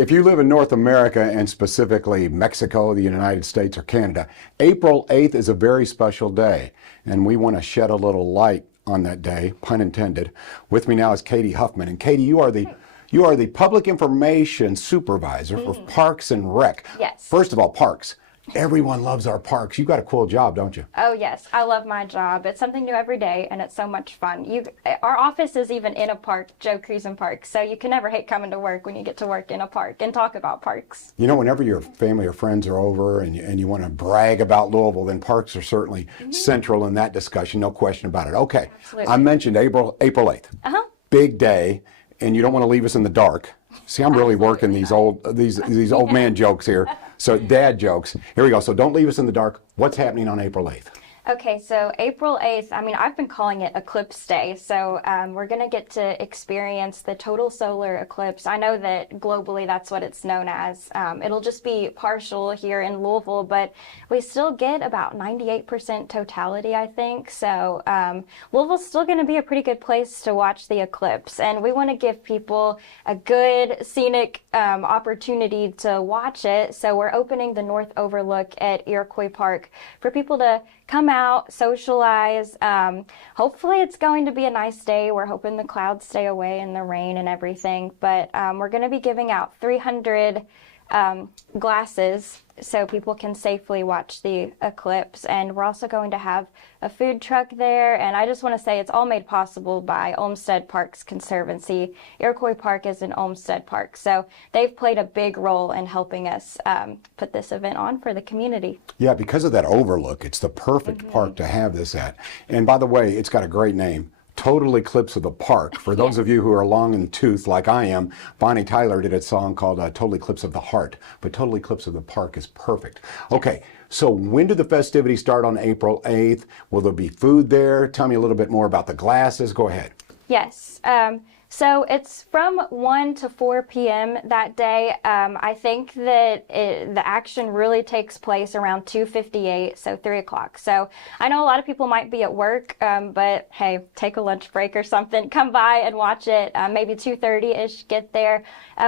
If you live in North America and specifically Mexico, the United States, or Canada, April 8th is a very special day, and we want to shed a little light on that day, pun intended. With me now is Katey Huffman, and Katey, you are the public information supervisor for Parks and Rec. Yes. First of all, parks. Everyone loves our parks. You've got a cool job, don't you? Oh yes, I love my job. It's something new every day, and it's so much fun. Our office is even in a park, Joe Cruisin' Park, so you can never hate coming to work when you get to work in a park and talk about parks. You know, whenever your family or friends are over and you want to brag about Louisville, then parks are certainly central in that discussion, no question about it. Okay, Absolutely. I mentioned April 8th. Big day, and you don't want to leave us in the dark. See, I'm really working these old man jokes here. So dad jokes. Here we go. So don't leave us in the dark. What's happening on April 8th? Okay, so April 8th, I've been calling it Eclipse Day, so we're going to get to experience the total solar eclipse. I know that globally that's what it's known as. It'll just be partial here in Louisville, but we still get about 98% totality, I think. So Louisville's still going to be a pretty good place to watch the eclipse, and we want to give people a good scenic opportunity to watch it. So we're opening the North Overlook at Iroquois Park for people to come out, socialize. Hopefully it's going to be a nice day. We're hoping the clouds stay away and the rain and everything, but we're going to be giving out 300 glasses so people can safely watch the eclipse. And we're also going to have a food truck there. And I just want to say it's all made possible by Olmsted Parks Conservancy. Iroquois Park is an Olmsted Park, so they've played a big role in helping us put this event on for the community. Yeah, because of that overlook, it's the perfect park to have this at. And by the way, it's got a great name. Total Eclipse of the Park. For those of you who are long in the tooth like I am, Bonnie Tyler did a song called Total Eclipse of the Heart, but Total Eclipse of the Park is perfect. Okay, so when do the festivities start on April 8th? Will there be food there? Tell me a little bit more about the glasses. Go ahead. Yes. So it's from 1 to 4 p.m. that day. I think that the action really takes place around 2:58, so 3 o'clock. So I know a lot of people might be at work, but hey, take a lunch break or something. Come by and watch it. Maybe 2:30-ish, get there.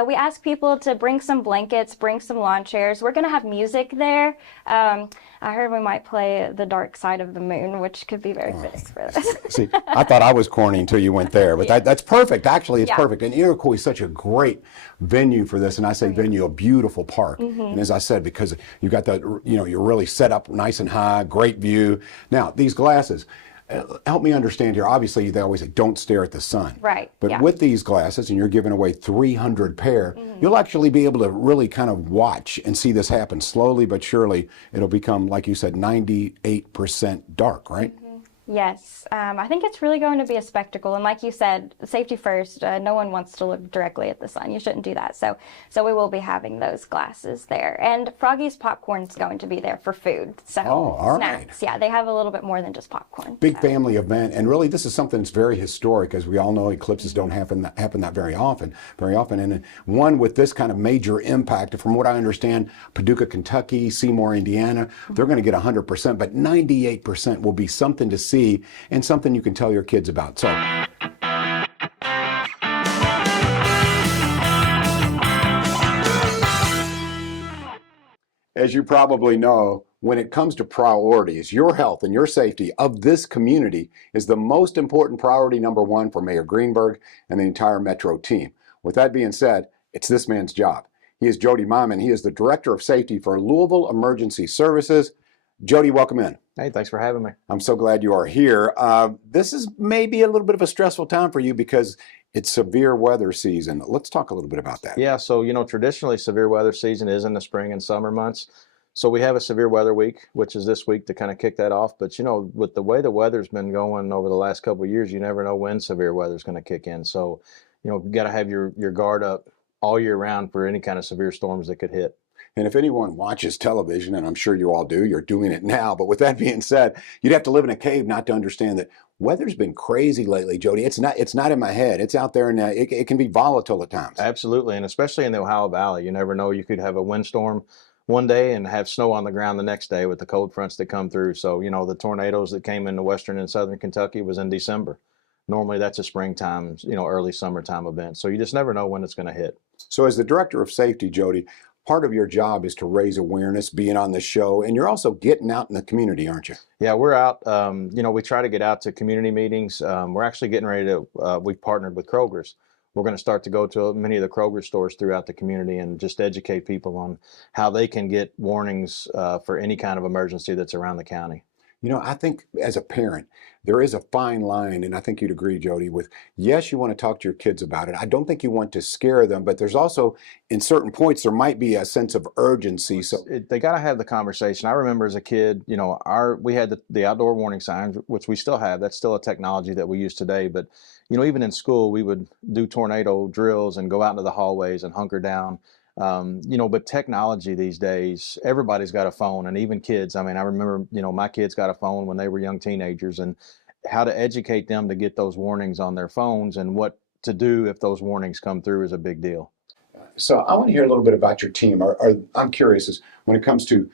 We ask people to bring some blankets, bring some lawn chairs. We're going to have music there. I heard we might play The Dark Side of the Moon, which could be very fitting for this. See, I thought I was corny until you went there, but that's perfect. Actually, it's perfect. And Iroquois is such a great venue for this, and I say venue, a beautiful park. And as I said, because you got the, you're really set up nice and high, great view. Now, these glasses, help me understand here. Obviously, they always say, don't stare at the sun. Right. But with these glasses, and you're giving away 300 pair, you'll actually be able to really kind of watch and see this happen slowly but surely. It'll become, like you said, 98% dark, right? Yes, I think it's really going to be a spectacle, and like you said, safety first. No one wants to look directly at the sun. You shouldn't do that. So we will be having those glasses there, and Froggy's Popcorn's going to be there for food. So all snacks. right. Yeah, they have a little bit more than just popcorn. Big family event, and really this is something that's very historic, as we all know. Eclipses don't happen that very often. And one with this kind of major impact, from what I understand, Paducah, Kentucky, Seymour, Indiana, they're going to get 100%, but 98% will be something to see and something you can tell your kids about. So as you probably know, when it comes to priorities, your health and your safety of this community is the most important priority number one for Mayor Greenberg and the entire Metro team. With that being said, it's this man's job. He is Jody Meiman. He is the Director of Safety for Louisville Emergency Services. Jody, welcome in. Hey, thanks for having me. I'm so glad you are here. This is maybe a little bit of a stressful time for you because it's severe weather season. Let's talk a little bit about that. Yeah, so traditionally severe weather season is in the spring and summer months. So we have a severe weather week, which is this week to kind of kick that off. But with the way the weather's been going over the last couple of years, you never know when severe weather is going to kick in. So, you've got to have your guard up all year round for any kind of severe storms that could hit. And if anyone watches television, and I'm sure you all do, you're doing it now. But with that being said, you'd have to live in a cave not to understand that weather's been crazy lately, Jody. It's not in my head. It's out there, and it can be volatile at times. Absolutely, and especially in the Ohio Valley. You never know. You could have a windstorm one day and have snow on the ground the next day with the cold fronts that come through. So, the tornadoes that came into western and southern Kentucky was in December. Normally that's a springtime, early summertime event. So you just never know when it's going to hit. So, as the director of safety, Jody, part of your job is to raise awareness, being on the show, and you're also getting out in the community, aren't you? Yeah, we're out. We try to get out to community meetings. We're actually getting ready to, we've partnered with Kroger's. We're going to start to go to many of the Kroger stores throughout the community and just educate people on how they can get warnings for any kind of emergency that's around the county. I think as a parent, there is a fine line, and I think you'd agree, Jody, with yes, you want to talk to your kids about it. I don't think you want to scare them, but there's also, in certain points, there might be a sense of urgency. So They got to have the conversation. I remember as a kid, we had the outdoor warning signs, which we still have. That's still a technology that we use today. But, even in school, we would do tornado drills and go out into the hallways and hunker down. But technology these days, everybody's got a phone, and even kids. I mean, I remember, my kids got a phone when they were young teenagers, and how to educate them to get those warnings on their phones and what to do if those warnings come through is a big deal. So I want to hear a little bit about your team. I'm curious, is when it comes to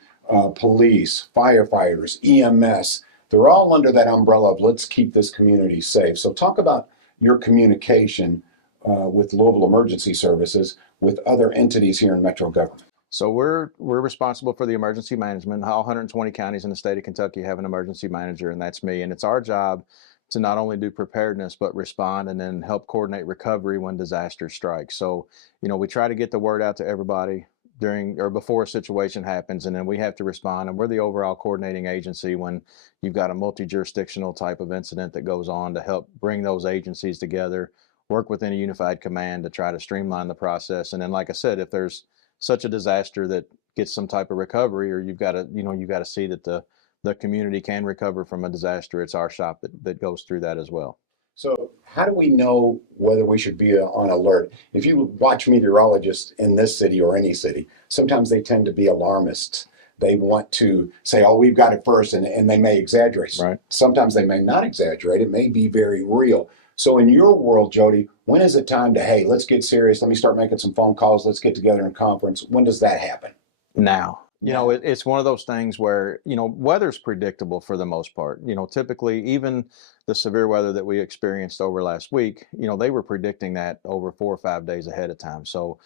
police, firefighters, EMS, they're all under that umbrella of let's keep this community safe. So talk about your communication with Louisville Emergency Services, with other entities here in Metro government. So we're responsible for the emergency management. All 120 counties in the state of Kentucky have an emergency manager, and that's me. And it's our job to not only do preparedness, but respond and then help coordinate recovery when disaster strikes. So, we try to get the word out to everybody during or before a situation happens, and then we have to respond. And we're the overall coordinating agency when you've got a multi-jurisdictional type of incident that goes on to help bring those agencies together, work within a unified command to try to streamline the process. And then, like I said, if there's such a disaster that gets some type of recovery, or you've got to see that the community can recover from a disaster, it's our shop that goes through that as well. So how do we know whether we should be on alert? If you watch meteorologists in this city or any city, sometimes they tend to be alarmists. They want to say, oh, we've got it first, and they may exaggerate. Right. Sometimes they may not exaggerate. It may be very real. So in your world, Jody, when is it time to, hey, let's get serious. Let me start making some phone calls. Let's get together in conference. When does that happen? Now, it's one of those things where, weather's predictable for the most part. Typically, even the severe weather that we experienced over last week, they were predicting that over 4 or 5 days ahead of time. So,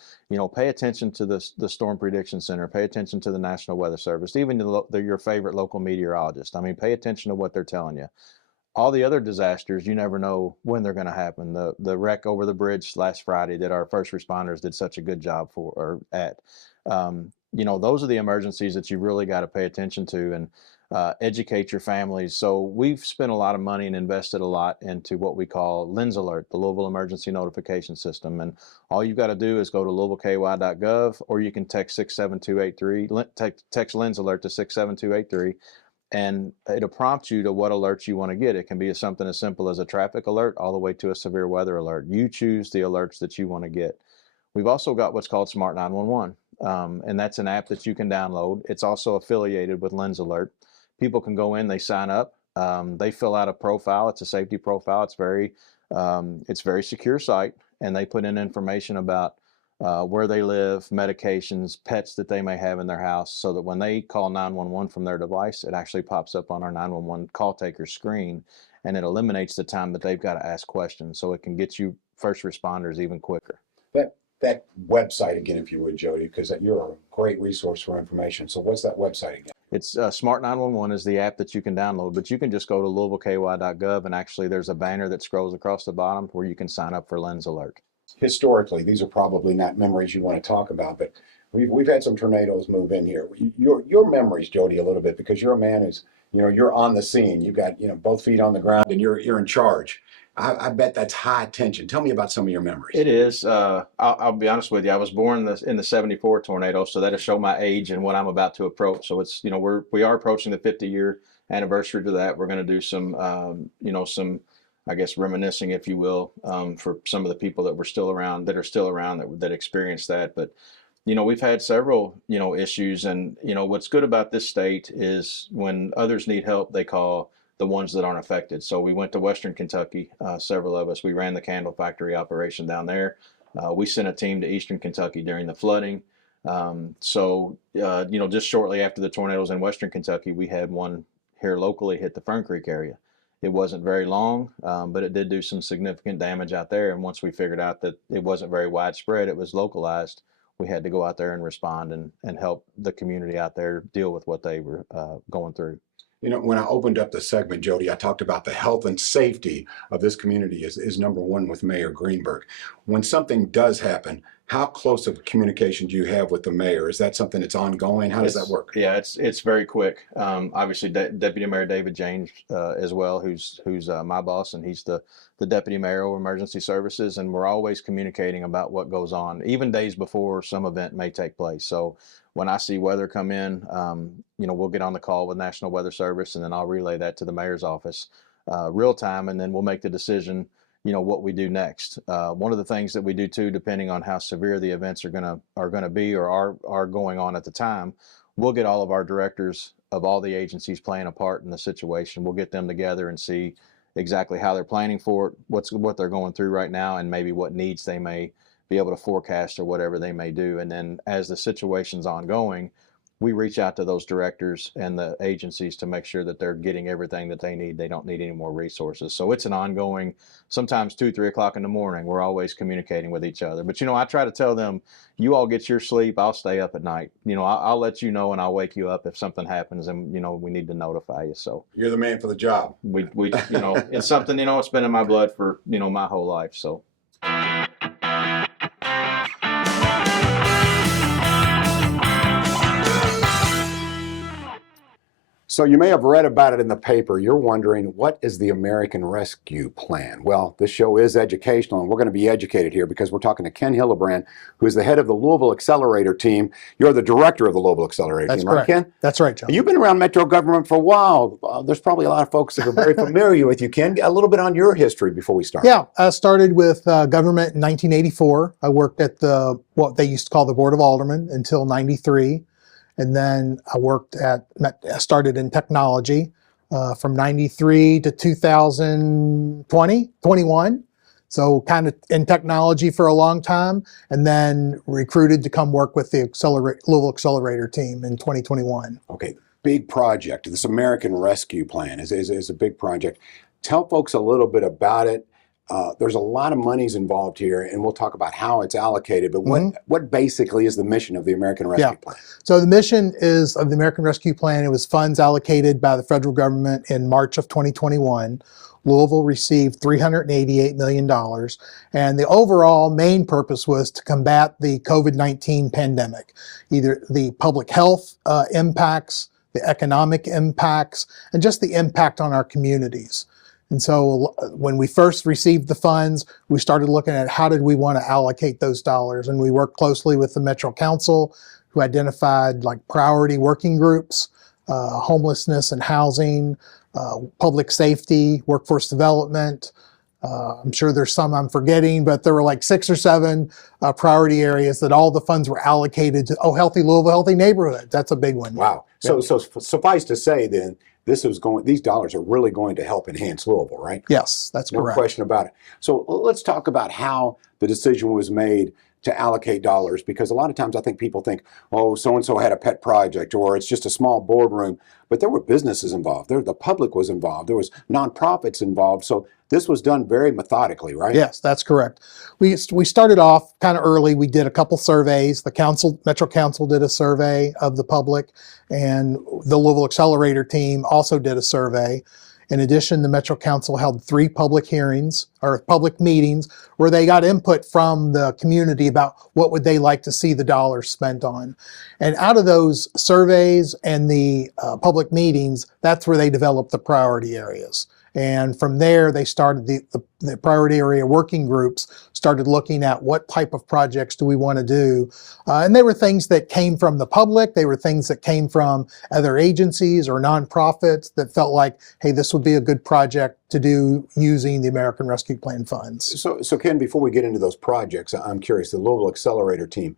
pay attention to the Storm Prediction Center, pay attention to the National Weather Service, even to your favorite local meteorologist. I mean, pay attention to what they're telling you. All the other disasters, you never know when they're going to happen. The wreck over the bridge last Friday that our first responders did such a good job for or at. Those are the emergencies that you really got to pay attention to and educate your families. So we've spent a lot of money and invested a lot into what we call Lens Alert, the Louisville Emergency Notification System. And all you've got to do is go to louisvilleky.gov, or you can text 67283, text Lens Alert to 67283. And it'll prompt you to what alerts you want to get. It can be something as simple as a traffic alert all the way to a severe weather alert. You choose the alerts that you want to get. We've also got what's called Smart 911, and that's an app that you can download. It's also affiliated with Lens Alert. People can go in, they sign up, they fill out a profile. It's a safety profile. It's very secure site, and they put in information about where they live, medications, pets that they may have in their house, so that when they call 911 from their device, it actually pops up on our 911 call taker screen, and it eliminates the time that they've got to ask questions, so it can get you first responders even quicker. That website again, if you would, Jody, because you're a great resource for information. So what's that website again? It's Smart 911 is the app that you can download, but you can just go to louisvilleky.gov, and actually there's a banner that scrolls across the bottom where you can sign up for Lens Alert. Historically, these are probably not memories you want to talk about, but we've had some tornadoes move in here. Your memories, Jody, a little bit, because you're a man who's, you're on the scene. You got, both feet on the ground, and you're in charge. I bet that's high tension. Tell me about some of your memories. It is. I'll be honest with you. I was born in the '74 tornado, so that'll show my age and what I'm about to approach. So it's, we are approaching the 50-year anniversary to that. We're going to do some, I guess, reminiscing, if you will, for some of the people that are still around that experienced that. But, we've had several, issues, and, what's good about this state is when others need help, they call the ones that aren't affected. So we went to Western Kentucky, several of us. We ran the candle factory operation down there. We sent a team to Eastern Kentucky during the flooding. Just shortly after the tornadoes in Western Kentucky, we had one here locally hit the Fern Creek area. It wasn't very long, but it did do some significant damage out there. And once we figured out that it wasn't very widespread, it was localized, we had to go out there and respond and help the community out there deal with what they were going through. You know, when I opened up the segment, Jody, I talked about the health and safety of this community is number one with Mayor Greenberg. When something does happen, how close of communication do you have with the mayor? Is that something that's ongoing? How does that work? Yeah, it's very quick. Obviously, Deputy Mayor David James as well, who's my boss, and he's the Deputy Mayor over Emergency Services, and we're always communicating about what goes on, even days before some event may take place. So when I see weather come in, we'll get on the call with National Weather Service, and then I'll relay that to the mayor's office real time, and then we'll make the decision, what we do next. One of the things that we do too, depending on how severe the events are gonna be or are going on at the time, we'll get all of our directors of all the agencies playing a part in the situation. We'll get them together and see exactly how they're planning for it, what they're going through right now, and maybe what needs they may be able to forecast or whatever they may do. And then as the situation's ongoing, we reach out to those directors and the agencies to make sure that they're getting everything that they need. They don't need any more resources. So it's an ongoing, sometimes 2, 3 o'clock in the morning, we're always communicating with each other. But, I try to tell them, you all get your sleep, I'll stay up at night. I'll let you know and I'll wake you up if something happens and, we need to notify you. So You're the man for the job. we it's something, it's been in my blood for, my whole life. So. So you may have read about it in the paper. You're wondering, what is the American Rescue Plan? Well, this show is educational, and we're going to be educated here because we're talking to Ken Hillebrand, who is the head of the Louisville Accelerator Team. You're the director of the Louisville Accelerator Team, right, Ken? That's right, John. You've been around metro government for a while. There's probably a lot of folks that are very familiar with you, Ken. A little bit on your history before we start. Yeah, I started with government in 1984. I worked at what they used to call the Board of Aldermen until 93. And then I started in technology from 93 to 21. So kind of in technology for a long time, and then recruited to come work with the Louisville Accelerator Team in 2021. Okay, big project. This American Rescue Plan is a big project. Tell folks a little bit about it. There's a lot of monies involved here, and we'll talk about how it's allocated, but what basically is the mission of the American Rescue Plan? So the mission is of the American Rescue Plan. It was funds allocated by the federal government in March of 2021. Louisville received $388 million, and the overall main purpose was to combat the COVID-19 pandemic, either the public health impacts, the economic impacts, and just the impact on our communities. And so when we first received the funds, we started looking at how did we want to allocate those dollars. And we worked closely with the Metro Council, who identified like priority working groups, homelessness and housing, public safety, workforce development. I'm sure there's some I'm forgetting, but there were like 6 or 7 priority areas that all the funds were allocated to. Oh, Healthy Louisville, Healthy Neighborhoods. That's a big one. Wow. So suffice to say then, these dollars are really going to help enhance Louisville, right? Yes, that's correct. No question about it. So let's talk about how the decision was made to allocate dollars, because a lot of times I think people think, oh, so-and-so had a pet project, or it's just a small boardroom, but there were businesses involved. The public was involved. There was nonprofits involved. So this was done very methodically, right? Yes, that's correct. We started off kind of early. We did a couple surveys. The Metro Council did a survey of the public, and the Louisville Accelerator Team also did a survey. In addition, the Metro Council held 3 public hearings or public meetings where they got input from the community about what would they like to see the dollars spent on. And out of those surveys and the public meetings, that's where they developed the priority areas. And from there, they started the priority area working groups, started looking at what type of projects do we want to do. And they were things that came from the public. They were things that came from other agencies or nonprofits that felt like, hey, this would be a good project to do using the American Rescue Plan funds. So Ken, before we get into those projects, I'm curious, the Louisville Accelerator Team,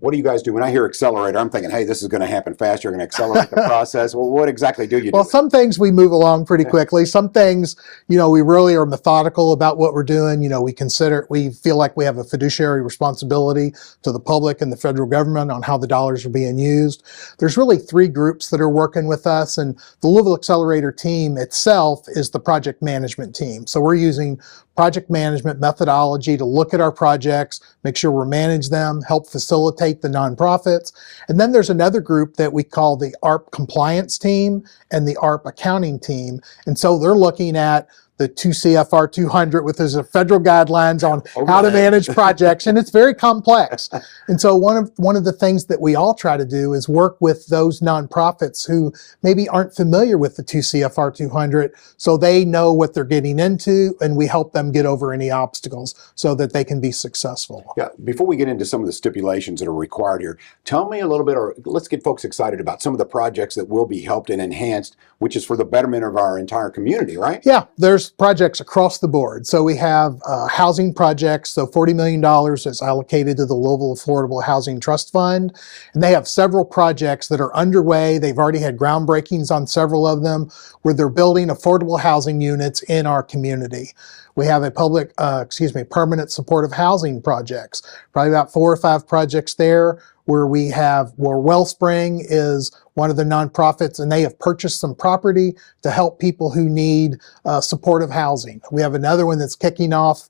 What do you guys do? When I hear accelerator, I'm thinking, hey, this is going to happen fast. You're going to accelerate the process. Well, what exactly do you do? Well, some things we move along pretty quickly. Some things, we really are methodical about what we're doing. We feel like we have a fiduciary responsibility to the public and the federal government on how the dollars are being used. There's really 3 groups that are working with us, and the Louisville Accelerator team itself is the project management team. So we're using project management methodology to look at our projects, make sure we manage them, help facilitate the nonprofits. And then there's another group that we call the ARP compliance team and the ARP accounting team. And so they're looking at the 2 CFR 200 with his federal guidelines on how to manage projects, and it's very complex. And so one of the things that we all try to do is work with those nonprofits who maybe aren't familiar with the 2 CFR 200, so they know what they're getting into, and we help them get over any obstacles so that they can be successful. Yeah. Before we get into some of the stipulations that are required here, tell me a little bit, or let's get folks excited about some of the projects that will be helped and enhanced, which is for the betterment of our entire community, right? Yeah, there's projects across the board. So we have housing projects. So $40 million is allocated to the Louisville Affordable Housing Trust Fund. And they have several projects that are underway. They've already had groundbreakings on several of them where they're building affordable housing units in our community. We have a permanent supportive housing projects, probably about 4 or 5 projects there where Wellspring is one of the nonprofits, and they have purchased some property to help people who need supportive housing. We have another one that's kicking off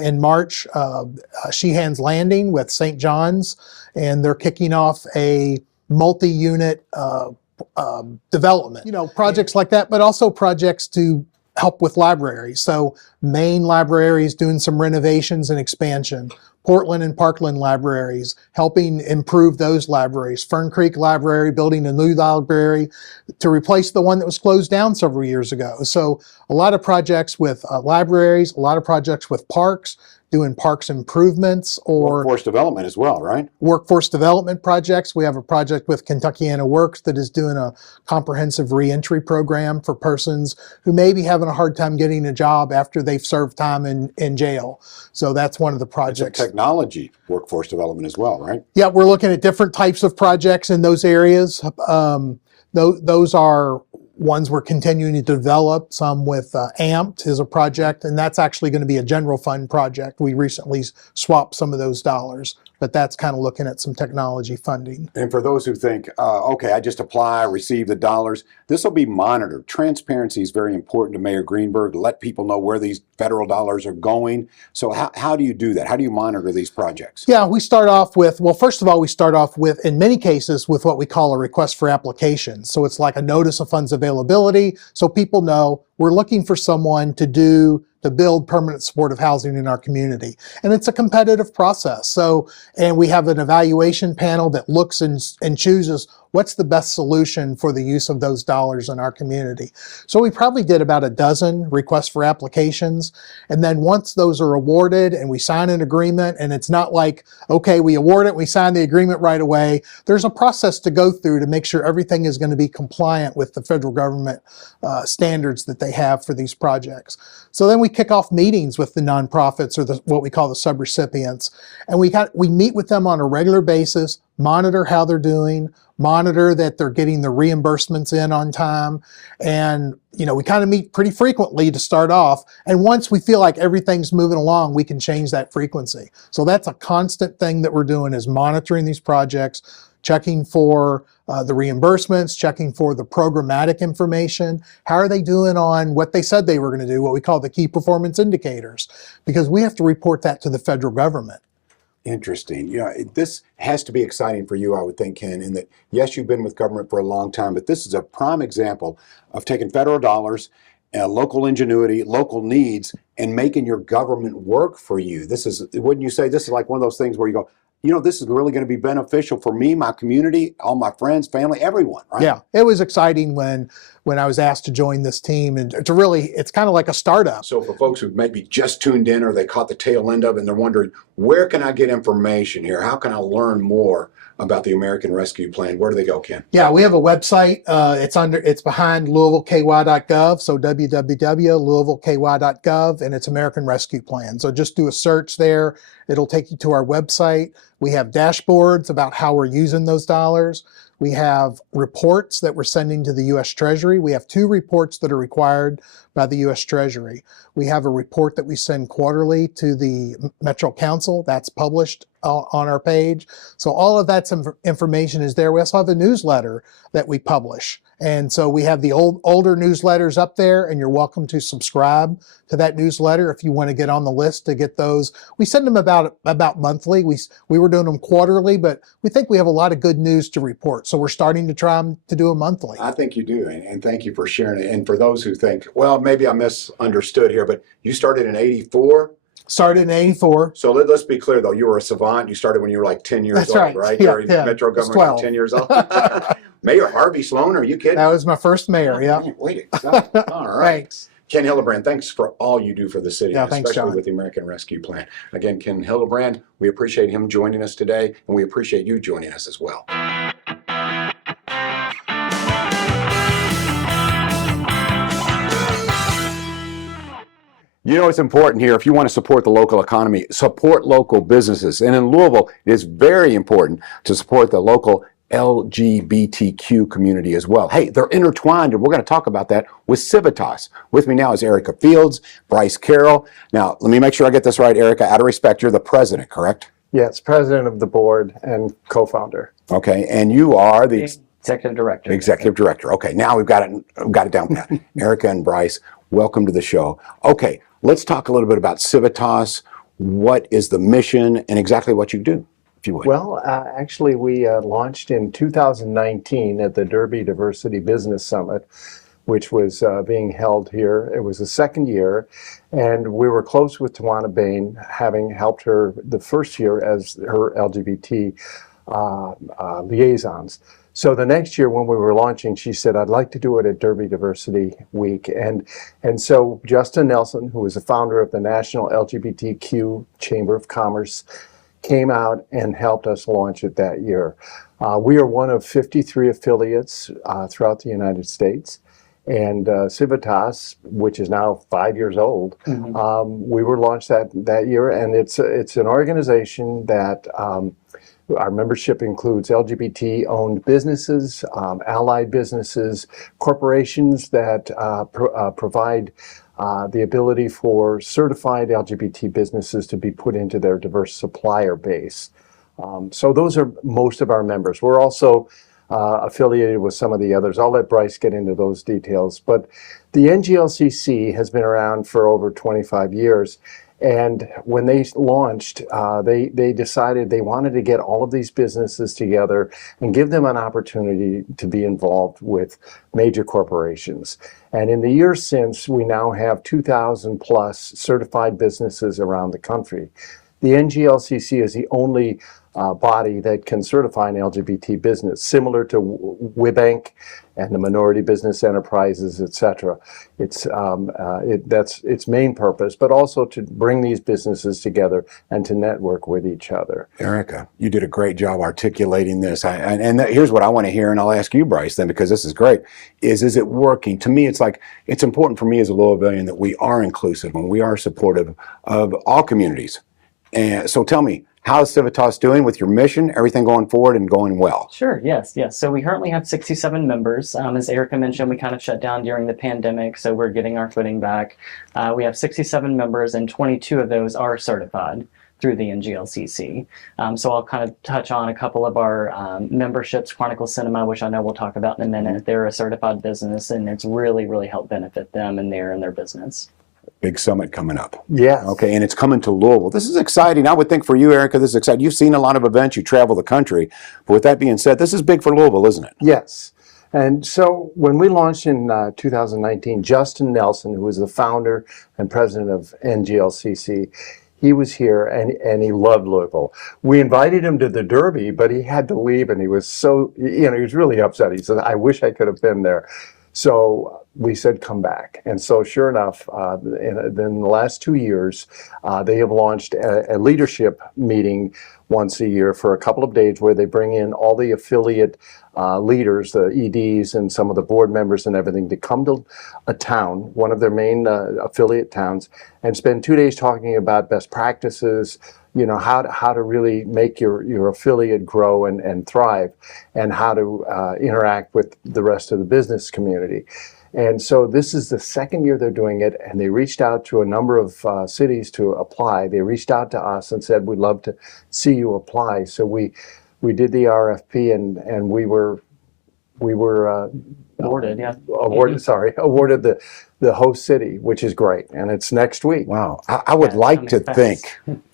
in March, Sheehan's Landing with St. John's, and they're kicking off a multi-unit development. Projects like that, but also projects to help with libraries. So Maine Library is doing some renovations and expansion. Portland and Parkland libraries, helping improve those libraries. Fern Creek Library, building a new library to replace the one that was closed down several years ago. So a lot of projects with libraries, a lot of projects with parks, doing parks improvements or workforce development as well, right? Workforce development projects. We have a project with Kentuckiana Works that is doing a comprehensive reentry program for persons who may be having a hard time getting a job after they've served time in jail. So that's one of the projects. It's a technology workforce development as well, right? Yeah, we're looking at different types of projects in those areas. Those are ones we're continuing to develop. Some with AMPT is a project, and that's actually going to be a general fund project. We recently swapped some of those dollars, but that's kind of looking at some technology funding. And for those who think, okay, I just apply, receive the dollars, this will be monitored. Transparency is very important to Mayor Greenberg, to let people know where these federal dollars are going. So how do you do that? How do you monitor these projects? Yeah, we start off with, first of all, in many cases, with what we call a request for application. So it's like a notice of funds availability, so people know we're looking for someone to build permanent supportive housing in our community. And it's a competitive process. So, and we have an evaluation panel that looks and chooses what's the best solution for the use of those dollars in our community. So we probably did about a dozen requests for applications. And then once those are awarded and we sign an agreement, and it's not like, okay, we award it, we sign the agreement right away. There's a process to go through to make sure everything is going to be compliant with the federal government standards that they have for these projects. So then we kick off meetings with the nonprofits, or what we call the subrecipients. And we meet with them on a regular basis, monitor how they're doing, monitor that they're getting the reimbursements in on time. And, we kind of meet pretty frequently to start off. And once we feel like everything's moving along, we can change that frequency. So that's a constant thing that we're doing, is monitoring these projects, checking for the reimbursements, checking for the programmatic information. How are they doing on what they said they were going to do, what we call the key performance indicators? Because we have to report that to the federal government. Interesting. This has to be exciting for you, I would think, Ken, in that, yes, you've been with government for a long time, but this is a prime example of taking federal dollars, local ingenuity, local needs, and making your government work for you. Wouldn't you say this is like one of those things where you go, this is really going to be beneficial for me, my community, all my friends, family, everyone, right? Yeah, it was exciting when I was asked to join this team, and it's kind of like a startup. So for folks who maybe just tuned in, or they caught the tail end of it and they're wondering, where can I get information here? How can I learn more about the American Rescue Plan, where do they go, Ken? Yeah, we have a website. It's behind LouisvilleKY.gov, so www.louisvilleky.gov, and it's American Rescue Plan. So just do a search there. It'll take you to our website. We have dashboards about how we're using those dollars. We have reports that we're sending to the U.S. Treasury. We have 2 reports that are required by the U.S. Treasury. We have a report that we send quarterly to the Metro Council. That's published on our page. So all of that information is there. We also have a newsletter that we publish. And so we have the older newsletters up there, and you're welcome to subscribe to that newsletter if you want to get on the list to get those. We send them about monthly. We were doing them quarterly, but we think we have a lot of good news to report. So we're starting to try to do them monthly. I think you do, and thank you for sharing it. And for those who think, well, maybe I misunderstood here, but you started in '84? Started in '84. So let's be clear, though. You were a savant. You started when you were like 10 years That's old, right. right? Yeah, You're in yeah. Metro I was government 12. 10 years old. Mayor Harvey Sloan, are you kidding? That was my first mayor, yeah. Man, wait a second. All right. Thanks. Ken Hillebrand, thanks for all you do for the city, Yeah, thanks, especially John. with the American Rescue Plan. Again, Ken Hillebrand, we appreciate him joining us today, and we appreciate you joining us as well. You know, it's important here, if you want to support the local economy, support local businesses. And in Louisville, it is very important to support the local LGBTQ community as well. Hey, they're intertwined, and we're going to talk about that with Civitas. With me now is Erica Fields, Bryce Cariel. Now, let me make sure I get this right, Erica. Out of respect, you're the president, correct? Yes, president of the board and co-founder. Okay, and you are the Executive director. executive director. Okay, now we've got it down pat. Erica and Bryce, welcome to the show. Okay, let's talk a little bit about Civitas. What is the mission and exactly what you do, if you would? Well, actually, we launched in 2019 at the Derby Diversity Business Summit, which was being held here. It was the second year, and we were close with Tawana Bain, having helped her the first year as her LGBT liaisons. So the next year when we were launching, she said, I'd like to do it at Derby Diversity Week. And so Justin Nelson, who is the founder of the National LGBTQ Chamber of Commerce, came out and helped us launch it that year. We are one of 53 affiliates throughout the United States. And Civitas, which is now 5 years old, we were launched that year. And it's an organization that our membership includes LGBT-owned businesses, allied businesses, corporations that provide the ability for certified LGBT businesses to be put into their diverse supplier base. So those are most of our members. We're also affiliated with some of the others. I'll let Bryce get into those details. But the NGLCC has been around for over 25 years. And when they launched, they decided they wanted to get all of these businesses together and give them an opportunity to be involved with major corporations. And in the years since, we now have 2,000 plus certified businesses around the country. The NGLCC is the only body that can certify an LGBT business, similar to WBENC and the Minority Business Enterprises, et cetera. That's its main purpose, but also to bring these businesses together and to network with each other. Erica, you did a great job articulating this. Here's what I want to hear, and I'll ask you, Bryce, then, because this is great, is it working? To me, it's important for me as a Louisvillian that we are inclusive and we are supportive of all communities. And so tell me, how's Civitas doing with your mission? Everything going forward and going well? Sure, yes. So we currently have 67 members. As Erica mentioned, we kind of shut down during the pandemic, so we're getting our footing back. We have 67 members, and 22 of those are certified through the NGLCC. So I'll kind of touch on a couple of our memberships. Chronicle Cinema, which I know we'll talk about in a minute. They're a certified business, and it's really helped benefit them and their business. Big summit coming up. Yes. Okay, and it's coming to Louisville. This is exciting. I would think for you, Erica, this is exciting. You've seen a lot of events. You travel the country. But with that being said, this is big for Louisville, isn't it? Yes. And so when we launched in 2019, Justin Nelson, who was the founder and president of NGLCC, he was here and he loved Louisville. We invited him to the Derby, but he had to leave, and he was so, he was really upset. He said, I wish I could have been there. So we said come back. And so sure enough, in the last 2 years, they have launched a leadership meeting once a year for a couple of days where they bring in all the affiliate leaders, the EDs and some of the board members and everything, to come to a town, one of their main affiliate towns, and spend 2 days talking about best practices, you know, how to really make your affiliate grow and thrive, and how to interact with the rest of the business community. And so this is the second year they're doing it, and they reached out to a number of cities to apply. They reached out to us and said, we'd love to see you apply. So we did the RFP, and we were Awarded, yeah. awarded the host city, which is great, and it's next week. Wow. I would Yeah, like coming to fast. think,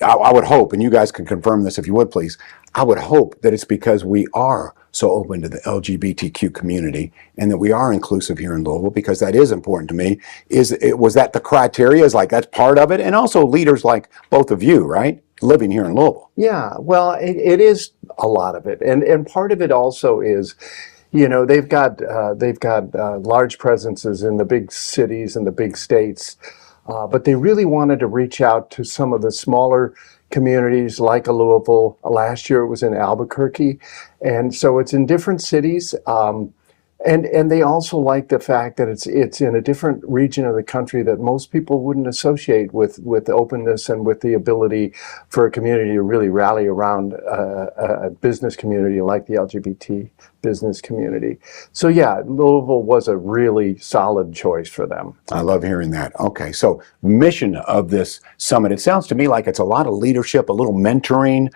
I would hope, and you guys can confirm this if you would please, I would hope that it's because we are so open to the LGBTQ community and that we are inclusive here in Louisville, because that is important to me. Was that the criteria? Is like that's part of it? And also leaders like both of you, right? Living here in Louisville. Yeah, well, it is a lot of it, and part of it also is, you know, they've got large presences in the big cities and the big states, but they really wanted to reach out to some of the smaller communities like a Louisville. Last year it was in Albuquerque, and so it's in different cities. And they also like the fact that it's in a different region of the country that most people wouldn't associate with openness and with the ability for a community to really rally around a business community like the LGBT business community. So yeah, Louisville was a really solid choice for them. I love hearing that. Okay, so mission of this summit, it sounds to me like it's a lot of leadership, a little mentoring,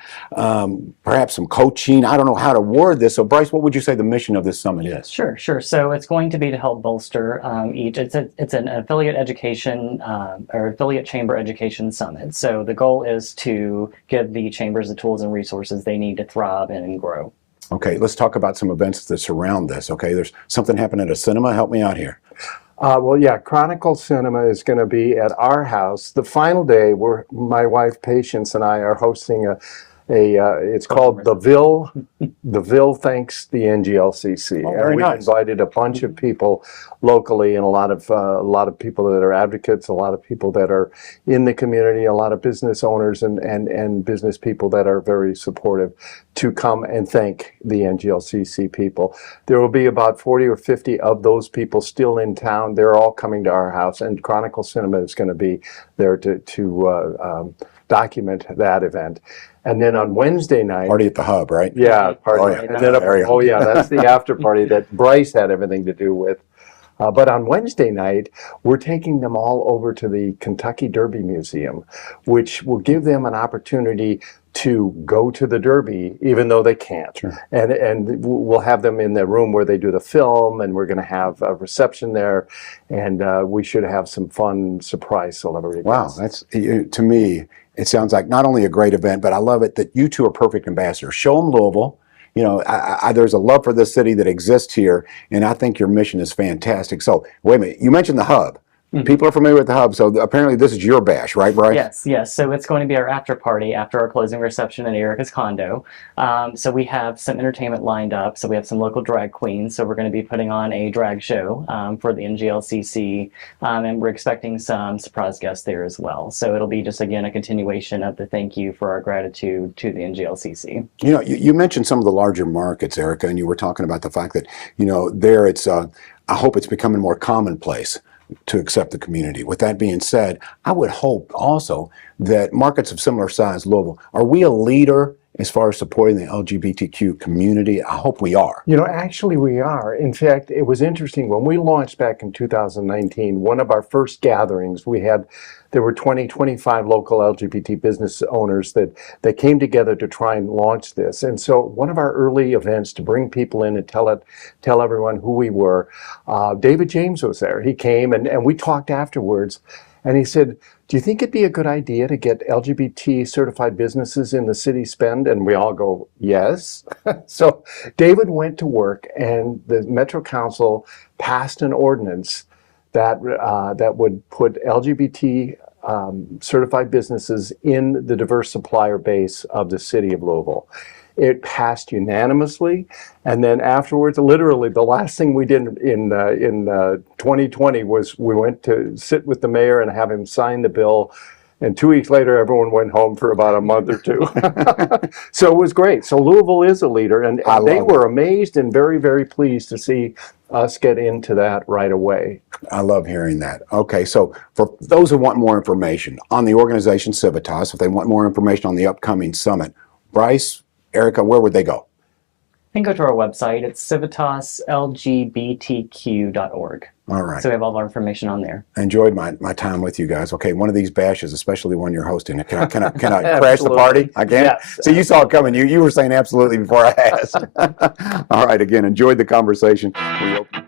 perhaps some coaching. I don't know how to word this. So Bryce, what would you say the mission of this summit is? Sure. So it's going to be to help bolster each. It's an affiliate education or affiliate chamber education summit. So the goal is to give the chambers the tools and resources they need to thrive and grow. Okay, let's talk about some events that surround this. Okay, there's something happening at a cinema. Help me out here. Well, yeah, Chronicle Cinema is going to be at our house the final day, where my wife Patience and I are hosting it's called the Ville thanks the NGLCC. Oh, very and we've nice. invited a bunch of people locally, and a lot of people that are advocates, a lot of people that are in the community, a lot of business owners and business people that are very supportive, to come and thank the NGLCC people. There will be about 40 or 50 of those people still in town. They're all coming to our house, and Chronicle Cinema is going to be there to document that event. And then on Wednesday night, Party at the Hub, right? yeah, party. Oh, yeah. And then that's the after party that Bryce had everything to do with. But on Wednesday night, we're taking them all over to the Kentucky Derby Museum, which will give them an opportunity to go to the Derby, even though they can't. Sure. And we'll have them in the room where they do the film, and we're going to have a reception there, and we should have some fun surprise celebrity Wow, guests. that's, to me, it sounds like not only a great event, but I love it that you two are perfect ambassadors. Show them Louisville. You know, there's a love for this city that exists here, and I think your mission is fantastic. So, wait a minute, you mentioned the Hub. People are familiar with the Hub, so apparently this is your bash, right, Bryce? Yes. So it's going to be our after party after our closing reception at Erica's condo. So we have some entertainment lined up. So we have some local drag queens. So we're going to be putting on a drag show for the NGLCC, and we're expecting some surprise guests there as well. So it'll be just, again, a continuation of the thank you for our gratitude to the NGLCC. You know, you mentioned some of the larger markets, Erica, and you were talking about the fact that, you know, there it's, I hope it's becoming more commonplace to accept the community. With that being said, I would hope also that markets of similar size, Louisville, are we a leader as far as supporting the LGBTQ community? I hope we are. You know, actually we are. In fact, it was interesting when we launched back in 2019, one of our first gatherings, there were 25 local LGBT business owners that came together to try and launch this. And so one of our early events to bring people in and tell everyone who we were, David James was there. He came and we talked afterwards, and he said, do you think it'd be a good idea to get LGBT certified businesses in the city spend? And we all go, yes. So David went to work, and the Metro Council passed an ordinance that would put LGBT certified businesses in the diverse supplier base of the city of Louisville. It passed unanimously. And then afterwards, literally the last thing we did in 2020 was we went to sit with the mayor and have him sign the bill. And 2 weeks later, everyone went home for about a month or two. So it was great. So Louisville is a leader, and they were amazed and very, very pleased to see us get into that right away. I love hearing that. Okay, so for those who want more information on the organization Civitas, if they want more information on the upcoming summit, Bryce, Erica, where would they go? You can go to our website. It's civitaslgbtq.org. All right. So we have all of our information on there. I enjoyed my time with you guys. Okay, one of these bashes, especially when you're hosting it, can I crash the party? I can? Yes. So you saw it coming. You were saying absolutely before I asked. All right, again, enjoyed the conversation. We open